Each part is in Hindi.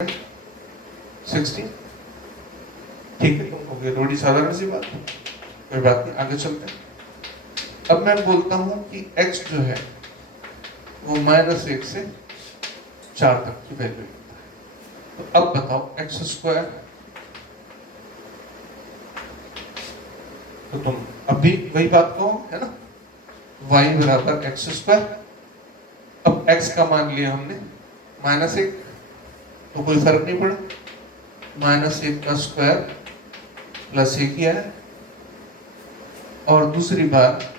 16। ठीक है, तुम हो गए, थोड़ी साधारण सी बात, कोई बात नहीं, आगे चलते हैं। अब मैं बोलता हूं कि x जो है वो -1 से 4 तक की वैल्यू लेता है। तो अब बताओ x², तो तुम अभी वही बात कहो, है ना, y बराबर x²। अब x का मान लिया हमने -1, तो कोई फर्क नहीं पड़ा, -1 का स्क्वायर प्लस 1 किया है, और दूसरी बार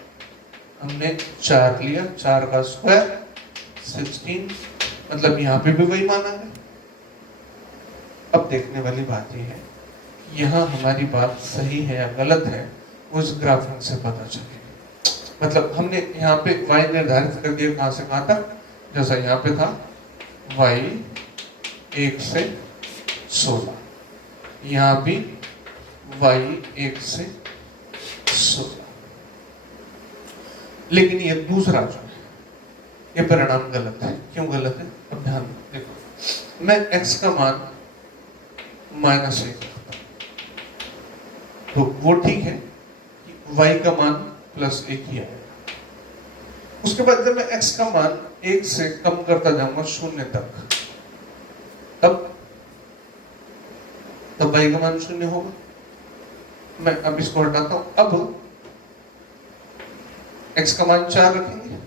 हमने 4 लिया, 4 का स्क्वायर 16, मतलब यहाँ पे भी वही माना है। अब देखने वाली बात यह है, यहाँ हमारी बात सही है या गलत है, वो इस ग्राफिंग से पता चलेगा। मतलब हमने यहाँ पे y निर्धारित कर दिया कहाँ से कहाँ तक, जैसा यहाँ पे था y 1 से 16, यहाँ भी y 1 से 16। लेकिन ये दूसरा जो है, ये परिणाम गलत है। क्यों गलत है? अब ध्यान देखो, मैं x का मान -1, तो वो ठीक है कि y का मान +1 ही आएगा। उसके बाद जब मैं x का मान 1 से कम करता जाऊंगा 0 तक, तब y का मान 0 होगा। मैं अब इसको हटाता हूं, अब x का मान 4 रखेंगे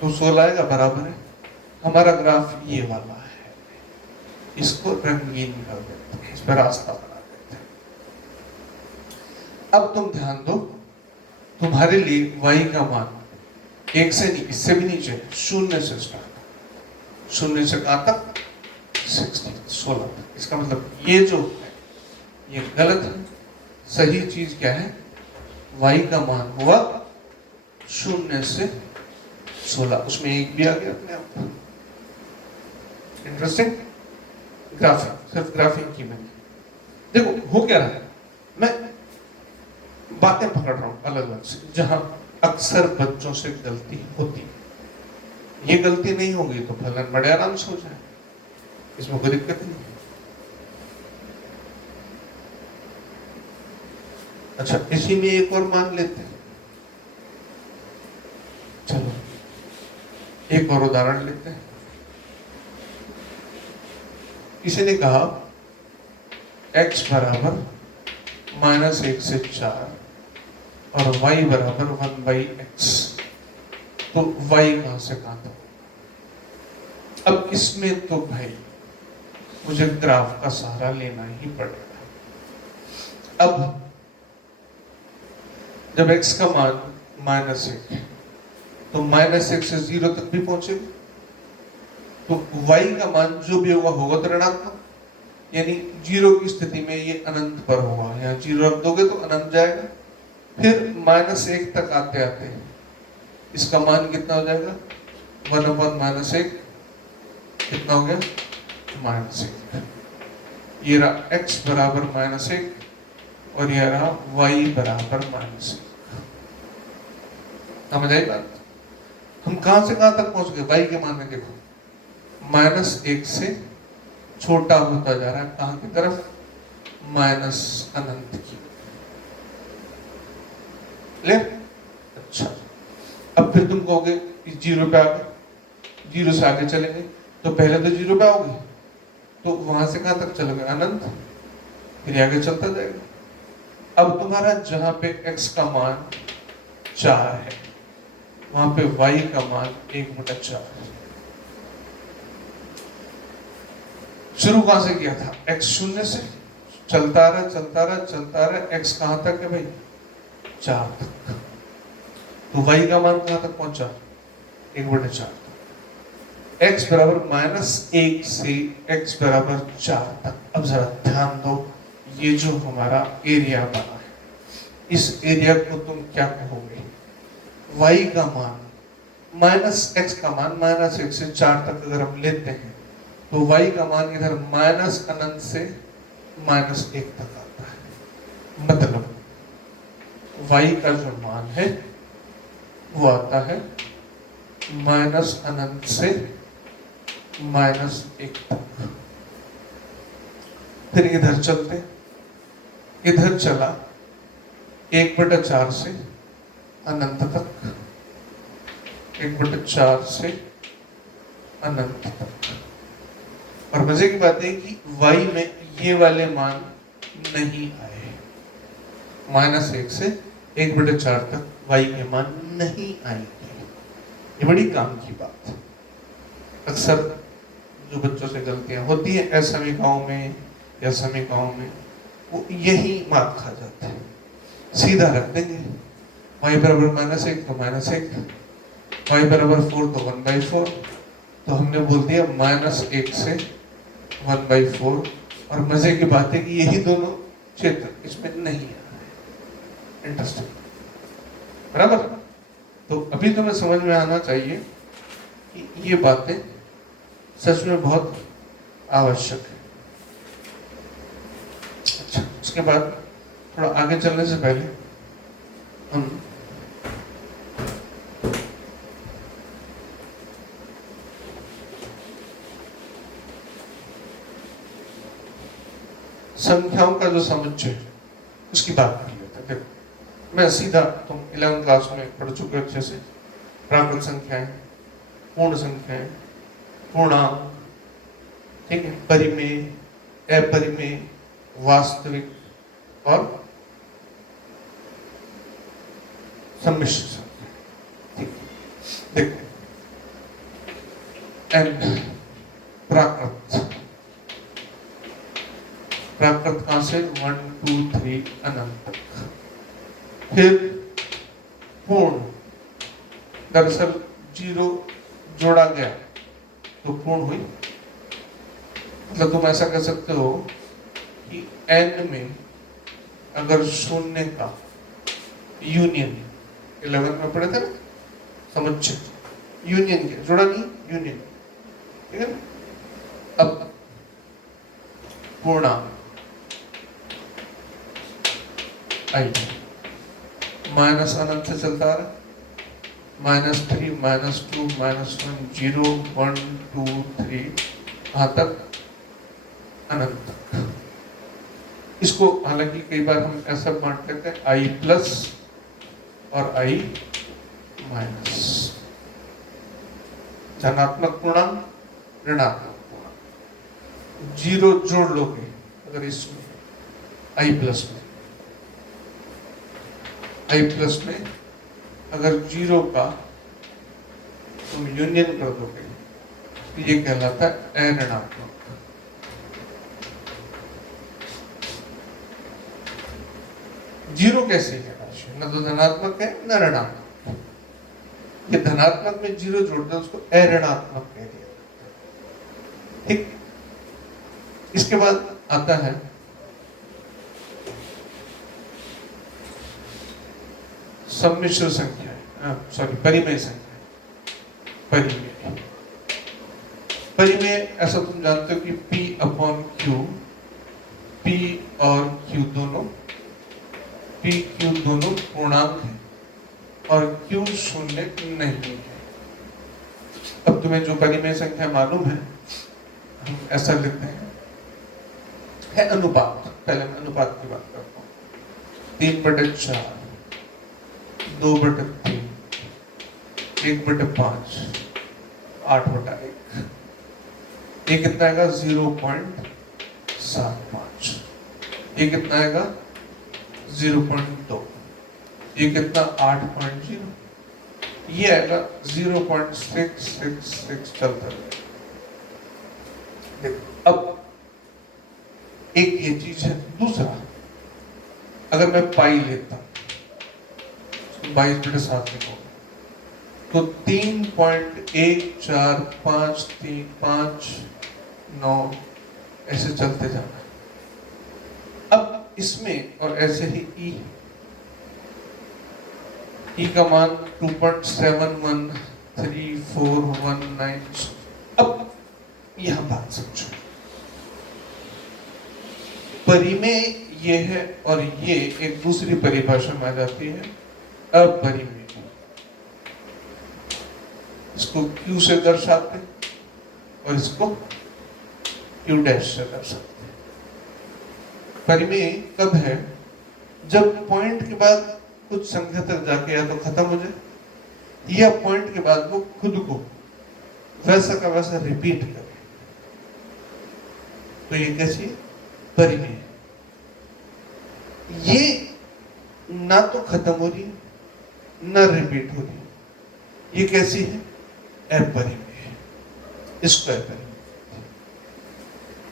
तो 16 आएगा, बराबर है। हमारा ग्राफ ये वाला है, इसको रंगीन कर देते हैं, इस पर रास्ता बना देते हैं। अब तुम ध्यान दो, तुम्हारे लिए y का मान 1 से नहीं, इससे भी नीचे, 0 से स्टार्ट, 0 से कहां तक? 16 तक। इसका मतलब ये जो है ये गलत है। सही चीज क्या है? y का मान हुआ 0 से 16, उसमें 1 भी आ गया अपने आप। इंटरेस्टिंग ग्राफिंग, सिर्फ ग्राफिंग की मैंने, देखो हो क्या रहा है, मैं बातें पकड़ रहा हूं अलग अलग से, जहां अक्सर बच्चों से गलती होती है। ये गलती नहीं होगी तो फलन बड़े आराम से हो जाए, इसमें कोई दिक्कत नहीं। अच्छा, इसी में एक और मान लेते हैं, चलो एक और उदाहरण लेते हैं। किसी ने कहा x बराबर -1 से 4 और y बराबर 1/x, तो y कहां से कहां तक? अब इसमें तो भाई मुझे ग्राफ का सहारा लेना ही पड़ेगा। अब जब x का मान -1 है तो -1 से 0 तक भी पहुंचेगा, तो y का मान जो भी होगा होगा तो ऋणात्मक, यानी 0 की स्थिति में ये अनंत पर होगा। यहाँ 0 रख दोगे तो अनंत जाएगा। फिर -1 तक आते आते इसका मान कितना हो जाएगा? 1/-1 कितना हो गया? -1। ये रहा x बराबर -1 और यह रहा y बराबर -1। समझ आई बात? हम कहां से कहां तक पहुंच गए? y के मान में देखो, -1 से छोटा होता जा रहा है, कहां की तरफ? अनंत की। ले अच्छा, अब फिर तुम कहोगे 0 पे आ गए, 0 से आगे चलेंगे तो पहले तो 0 पे आओगे, तो वहां से कहां तक चलोगे? अनंत, फिर आगे चलता जाएगा। अब तुम्हारा जहां पे x का मान 4 है, वहां पे y का मान 1/4 है। शुरू कहां से किया था? x 0 से चलता रहा चलता रहा चलता रहा, x कहां तक है भाई? 4 तक। तो y का मान कहां तक पहुंचा? 1/4। x बराबर -1 से x बराबर 4 तक। अब जरा ध्यान दो, ये जो हमारा एरिया बना है, इस एरिया को तुम क्या कहोगे? y का मान x का मान -1 से 4 तक अगर हम लेते हैं तो y का मान इधर -अनंत से -1 तक आता है। मतलब y का जो मान है वो आता है -अनंत से -1 तक। फिर इधर चलते, इधर चला 1/4 से अनंत तक, 1/4 से अनंत तक। और मजे की बात है कि y में ये वाले मान नहीं आए, -1 से 1/4 तक y के मान नहीं आएंगे। ये बड़ी काम की बात है। अक्सर जो बच्चों से गलतियां होती है असमीकाओं में या समीकाओं में, वो यही मात खा जाते हैं। सीधा रख देंगे y बराबर -1 तो -1, y बराबर 4 तो 1/4, तो हमने बोल दिया -1 से 1/4। और मजे की बात है कि यही दोनों क्षेत्र इसमें नहीं आ रहे। इंटरेस्टिंग, बराबर। तो अभी तुम्हें समझ में आना चाहिए कि ये बातें सच में बहुत आवश्यक है। अच्छा, उसके बाद थोड़ा आगे चलने से पहले हम संख्याओं का जो समुच्चय है उसकी बात कर लेते हैं। देखो, मैं सीधा, तुम 11th क्लास में पढ़ चुके हो अच्छे से, प्राकृत संख्याएं, पूर्ण संख्याएं, पूर्णांक, ठीक है, परिमेय, अपरिमेय, वास्तविक और सम्मिश्र संख्या। ठीक, देखो, एन प्राकृत, प्राकृत कहां से 1 2 3 अनंत तक। फिर पूर्ण, दरअसल 0 जोड़ा गया तो पूर्ण हुई। मतलब तुम ऐसा कह सकते हो कि n में अगर शून्य का यूनियन, 11 में पढ़े थे ना, समुच्चय, यूनियन के, जोड़ा नहीं, यूनियन, ठीक है ना। अब पूर्णांक आई माइनस अनंत से चलता आ रहा, -3 -2 -1 0 1 2 3 कहां तक, अनंत तक। इसको हालांकि कई बार हम ऐसा बांट लेते हैं i प्लस और i माइनस, धनात्मक पूर्णांक, ऋणात्मक पूर्णांक। 0 जोड़ लोगे अगर इसमें i प्लस में अगर 0 का तुम यूनियन कर दोगे तो ये कहलाता है अऋणात्मक। जीरो कैसे है राशि, न तो धनात्मक है न ऋणात्मक। ये धनात्मक में 0 जोड़ दो उसको अऋणात्मक कह दिया। ठीक, इसके बाद आता है सम्मिश्र संख्या, सॉरी परिमेय संख्या। परिमेय ऐसा तुम जानते हो कि P/Q, P और Q दोनों, P/Q दोनों पूर्णांक हैं और Q शून्य नहीं है। अब तुम्हें जो परिमेय संख्या मालूम है, हम ऐसा लिखते हैं, है अनुपात। पहले मैं अनुपात की बात करता हूँ। 3/4, 2/3, 1/5, 8/1। ये कितना आएगा 0.75। ये कितना आएगा 0.2। ये कितना 8.0। ये आएगा 0.666 चलता रहेगा। देखो, अब एक ये चीज है। दूसरा, अगर मैं पाई लेता हूं 22/7 लिखो तो 3.14535 ऐसे चलते जाना। अब इसमें और ऐसे ही ई का मान 2.713419। अब यह बात समझो, परिमेय ये है और ये एक दूसरी परिभाषा में आ जाती है अपरिमेय। इसको Q से दर्शाते और इसको Q डैश से दर्शाते। परिमेय कब है? जब पॉइंट के बाद कुछ संख्या तक जाके या तो खत्म हो जाए या पॉइंट के बाद वो खुद को वैसा का वैसा रिपीट करे। तो ये कैसी है? परिमेय। ये ना तो खत्म हो रही ना रिपीट हो रही, ये कैसी है? अपरिमेय। इसको अपरिमेय।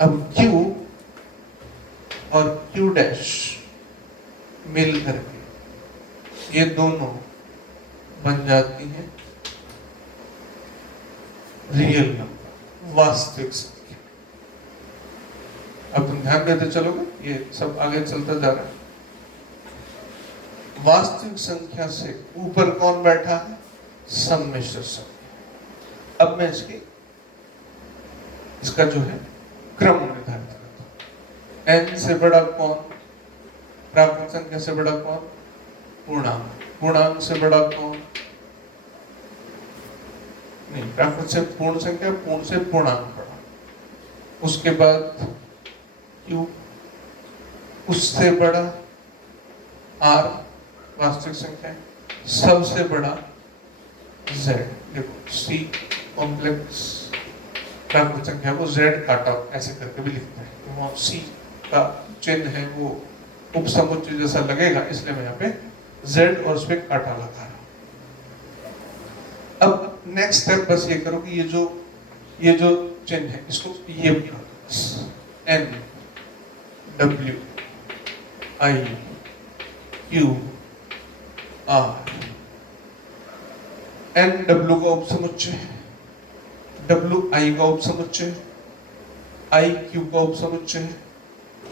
अब Q और Q डैश मिल करके ये दोनों बन जाती हैं रियल नंबर, वास्तविक संख्या। अब तुम ध्यान देते चलोगे, ये सब आगे चलता जा रहा है। वास्तविक संख्या से ऊपर कौन बैठा है? सम्मिश्र संख्या। अब मैं इसका जो है क्रम निर्धारित करता हूं। n से बड़ा कौन? प्राकृत संख्या से बड़ा कौन? पूर्णांक। पूर्णांक से बड़ा कौन? नहीं, प्राकृत से पूर्ण संख्या, पूर्ण से पूर्णांक बड़ा। उसके बाद Q, उससे बड़ा R वास्तविक संख्या है, सबसे बड़ा Z। देखो C कॉम्प्लेक्स प्राकृत संख्या को Z काटा ऐसे करके भी लिखते हैं। वहाँ C का चिन्ह है वो उपसमुच्चय जैसा लगेगा, इसलिए मैं यहाँ पे Z और उस पर काटा लगा रहा हूँ। अब नेक्स्ट स्टेप बस ये करो कि ये जो चिन्ह है इसको ये N W I Q R। N W का उपसमुच्चय, W I का उपसमुच्चय, I Q का उपसमुच्चय,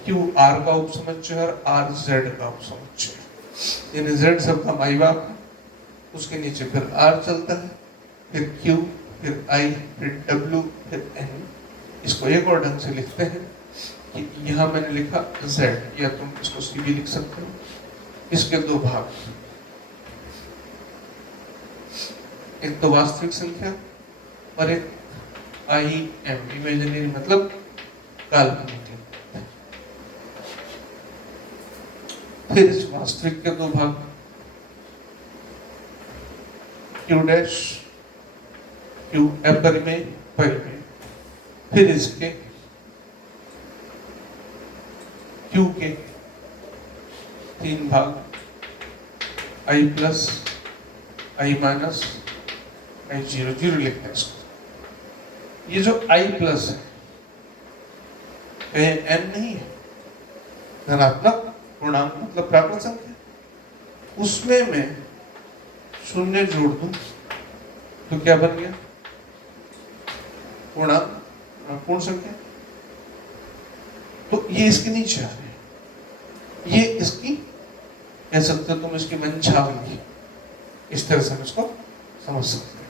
Q R का उपसमुच्चय और R Z का उपसमुच्चय। यानी Z सबका माई बाप है, उसके नीचे फिर R चलता है, फिर Q, फिर I, फिर W, फिर N। इसको एक और ढंग से लिखते हैं कि यहाँ मैंने लिखा Z, या तुम इसको C भी लिख सकते हो। इसके दो भाग, एक तो वास्तविक संख्या और एक IM इमेजिनरी, मतलब काल्पनिक। फिर इस वास्तविक के दो भाग, Q डैश, Q अपरिमेय, परिमेय। फिर इसके Q के तीन भाग, I plus, I minus, I zero. Zero लिखते हैं इसको। ये जो I प्लस है, कहीं N नहीं है, धनात्मक पूर्णांक मतलब प्राकृत संख्या, उसमें मैं शून्य जोड़ दूं तो क्या बन गया? पूर्णांक, पूर्ण संख्या। तो ये इसके नीचे आ रहे हैं, ये इसकी कह सकते हो तुम इसकी वंशावली, इस तरह से हम इसको समझ सकते हैं।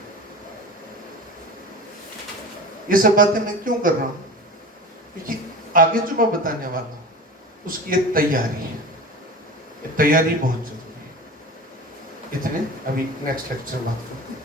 ये सब बातें मैं क्यों कर रहा हूं? क्योंकि आगे जो मैं बताने वाला हूं उसकी एक तैयारी है, ये तैयारी बहुत जरूरी है। इतने अभी नेक्स्ट लेक्चर बात करते हैं।